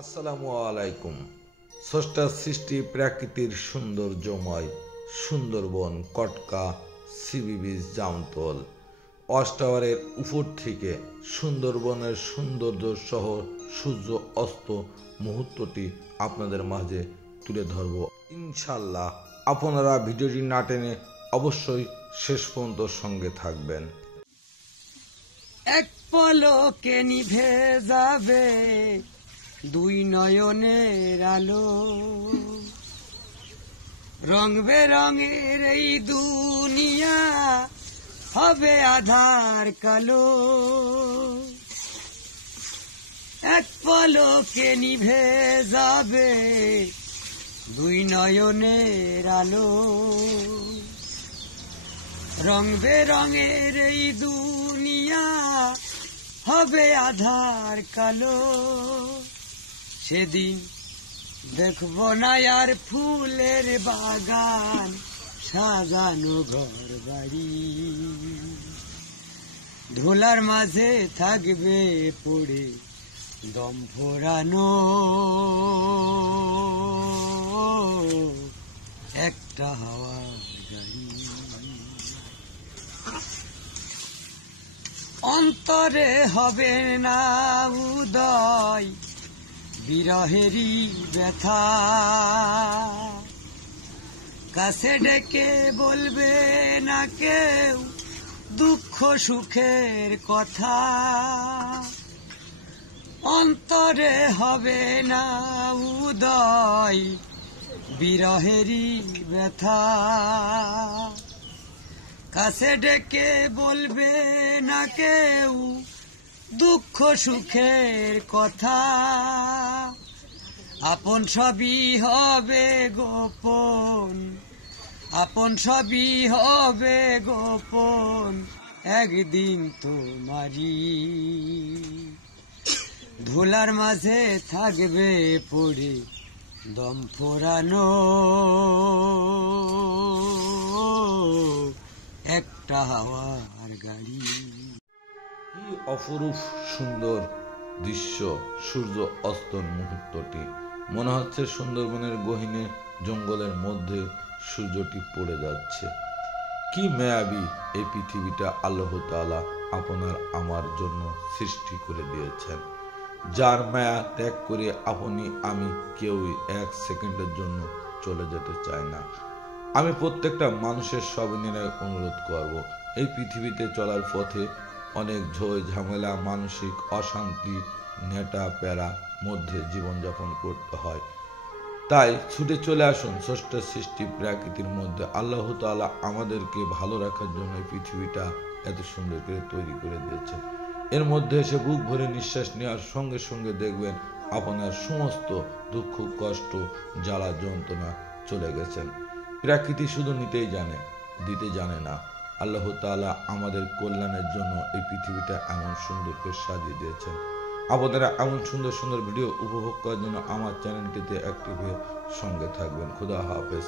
আসসালামু আলাইকুম। স্রষ্টার সৃষ্টি প্রাকৃতির সৌন্দর্যময় Sundarban, Katka, sea beach, Jamtala watch টাওয়ারের উপর থেকে সুন্দরবনের সৌন্দর্য সহ সূর্য অস্ত মুহূর্তটি আপনাদের মাঝে তুলে ধরব ইনশাল্লাহ। আপনারা ভিডিওটি না টেনে অবশ্যই শেষ পর্যন্ত সঙ্গে থাকবেন। এক পলকে নিভে যাবে দুই নয়নের আলো, রং বেরঙের এই দুনিয়া হবে আধার কালো। এক পলকে নিভে যাবে দুই নয়নের আলো, রং বেরঙের এই দুনিয়া হবে আধার কালো। সেদিন দেখব না আর ফুলের বাগান, সাজানো ঘর বাড়ি, ধুলার মাঝে থাকবে পড়ে দম ফোরানো একটা হাওয়ার গাড়ি। অন্তরে হবে না উদয় বিরহেরই ব্যথা, কাছে ডেকে বলবে না কেউ দুঃখ সুখের কথা। অন্তরে হবে না উদয় বিরহেরই ব্যথা, কাছে ডেকে বলবে না কেউ দুঃখ সুখের কথা। আপন সবই হবে গোপন, আপন সবই হবে গোপন, একদিন তোমারই ধুলার মাঝে থাকবে পড়ে দম ফোরানো একটা হাওয়ার গাড়ি। কি অপরূপ সুন্দর দৃশ্য! সূর্য অস্তর মুহূর্তটি মনে হচ্ছে সুন্দরবনের গহীন জঙ্গলের মধ্যে সূর্যটি পড়ে যাচ্ছে। কি মায়াবী এই পৃথিবীটা আল্লাহ তাআলা আপনার আমার জন্য সৃষ্টি করে দিয়েছেন, যার মায়া ত্যাগ করে আপনি আমি কেউই এক সেকেন্ডের জন্য চলে যেতে চায় না। আমি প্রত্যেকটা মানুষের সবিনয় অনুরোধ করব, এই পৃথিবীতে চলার পথে অনেক ঝয় ঝামেলা, মানসিক অশান্তি, নেটা প্যারা মধ্যে জীবনযাপন করতে হয়। তাই ছুটে চলে আসুন স্রষ্টার সৃষ্টি প্রাকৃতির মধ্যে। আল্লাহ তাআলা আমাদেরকে ভালো রাখার জন্য এই পৃথিবীটা এত সুন্দর করে তৈরি করে দিয়েছে। এর মধ্যে এসে বুক ভরে নিঃশ্বাস নেওয়ার সঙ্গে সঙ্গে দেখবেন আপনার সমস্ত দুঃখ কষ্ট জ্বালা যন্ত্রণা চলে গেছেন। প্রকৃতি শুধু নিতেই জানে, দিতে জানে না। আল্লাহ তাআলা আমাদের কল্যাণের জন্য এই পৃথিবীটা এমন সুন্দর করে সাজিয়ে দিয়েছেন। আপনারা এমন সুন্দর সুন্দর ভিডিও উপভোগ করার জন্য আমার চ্যানেলটিতে অ্যাক্টিভ হয়ে সঙ্গে থাকবেন। খোদা হাফেজ।